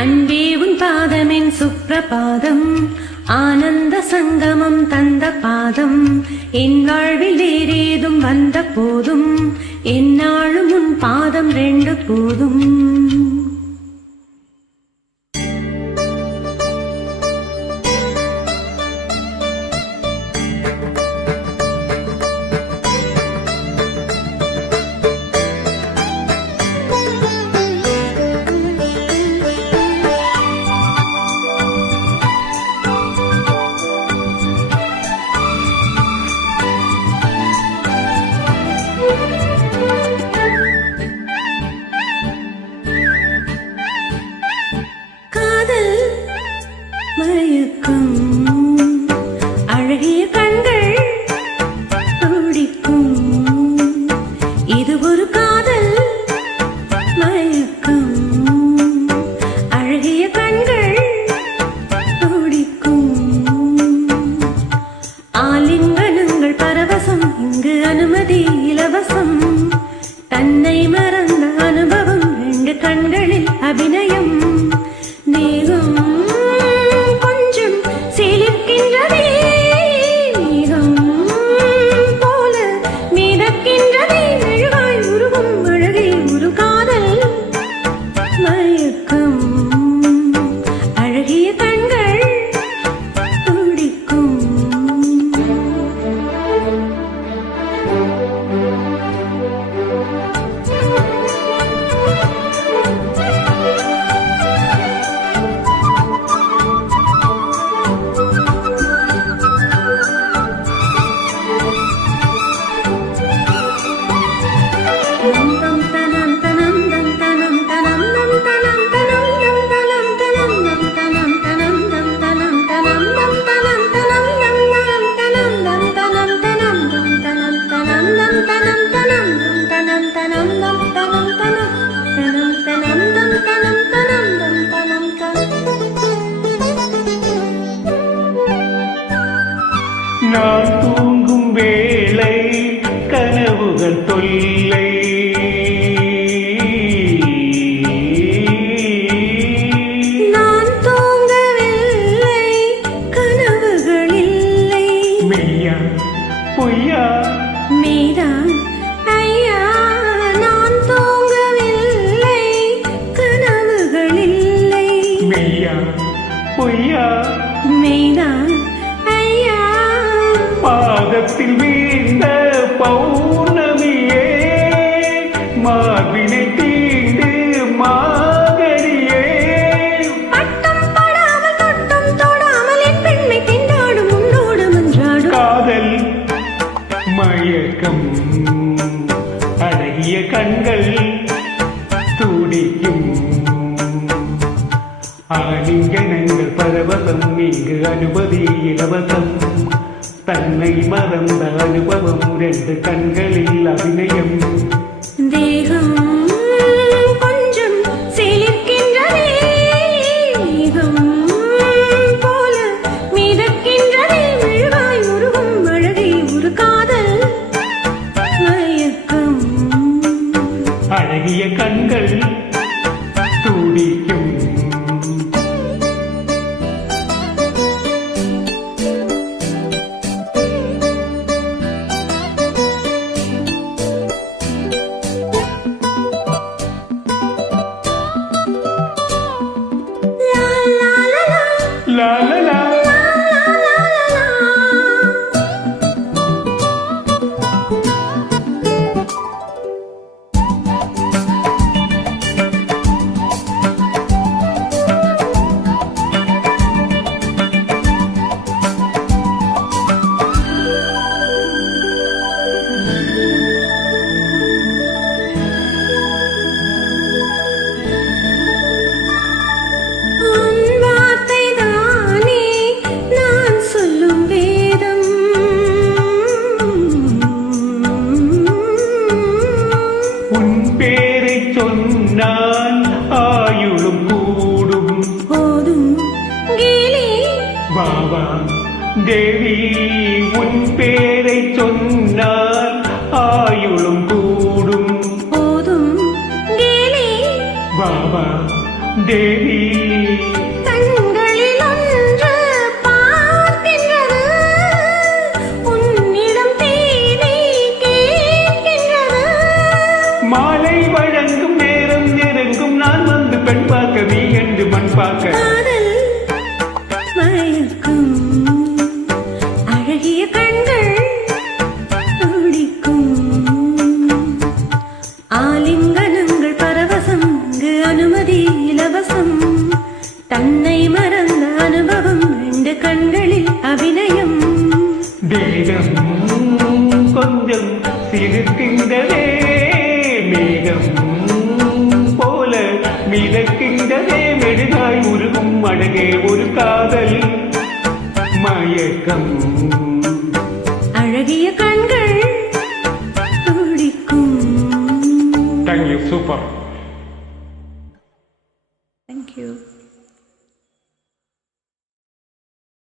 அன்பே உன் பாதமென் சுப்ரபாதம், ஆனந்த சங்கமம் தந்த பாதம். என் வாழ்வில் வேறேதும் வந்த போதும், என்னாலும் உன் பாதம் ரெண்டு போதும். மயக்கும் அழகிய கண்கள் துடிக்கும், இது ஒரு காதல் மயக்கம். அழகிய கண்கள் துடிக்கும், ஆலிங்கனங்கள் பரவசம், இங்கு அனுமதி இலவசம். தன்னை மறந்த அனுபவம், ரெண்டு கண்களில் அபிநயம். தேகம் நான் தூங்கும் வேளை கனவுகள் தொல்லை, நான் தூங்கவில்லை கனவுகள் இல்லை. மெய்யா பொய்யா மீதான் ஐயா, நான் தூங்கவில்லை கனவுகள் இல்லை. மெய்யா பொய்யா மீதான் பாதத்தில் வீழ்ந்த பௌர்ணமியே, மார்பினை தீண்டு மாகரியே. பட்டம் படாமல் தொட்டும் தொடாமல் என் பெண்மை திண்டாடும் உன்னோடு மன்றாடும் காதல் மயக்கம், அழகிய கண்கள் துடிக்கும், ஆலிங்கனங்கள் பரவசம், இங்கு அனுமதி இலவசம். தன்னை மறந்த அனுபவம், ரெண்டு கண்களில் அபிநயம். தேகம் கொஞ்சம் சிலிர்க்கின்றதே, தேகம் போல மிதக்கின்றதே. மெழுகாய் உருகும் அழகை ஒரு காதல் மயக்கம், அழகிய கண்கள் துடிக்கும். La la la. சொன்னால் ஆயுளும் கூடும். போதும் கேலி பாபா தேவி உன் பேரை சொன்னால் ஆயுளும் கூடும். போதும் கேலி பாபா தேவி கண்களில் ஒன்று பார்க்கின்றது, உன்னிடம் தேவி கேட்கின்றது. மாலை வழங்கும் நேரம் நெருங்கும், நான் வந்து பெண் பார்க்க நீ என்று மண் பார்க்க. காதல் மயக்கும் அழகிய கண்கள் துடிக்கும், ஆலிங்கனங்கள் பரவசம், இங்கு அனுமதி இலவசம். தன்னை மறந்த அனுபவம், ரெண்டு கண்களில் அபிநயம். தேகம் கொஞ்சம் சிரிக்கின்றதே, மேகம் போல மிதக்கின்றதே, மெழுகாய் உருகும் அழகே ஒரு காதல் மயக்கம். அழகிய கண்கள் துடிக்கும். Thank you, super. Thank you.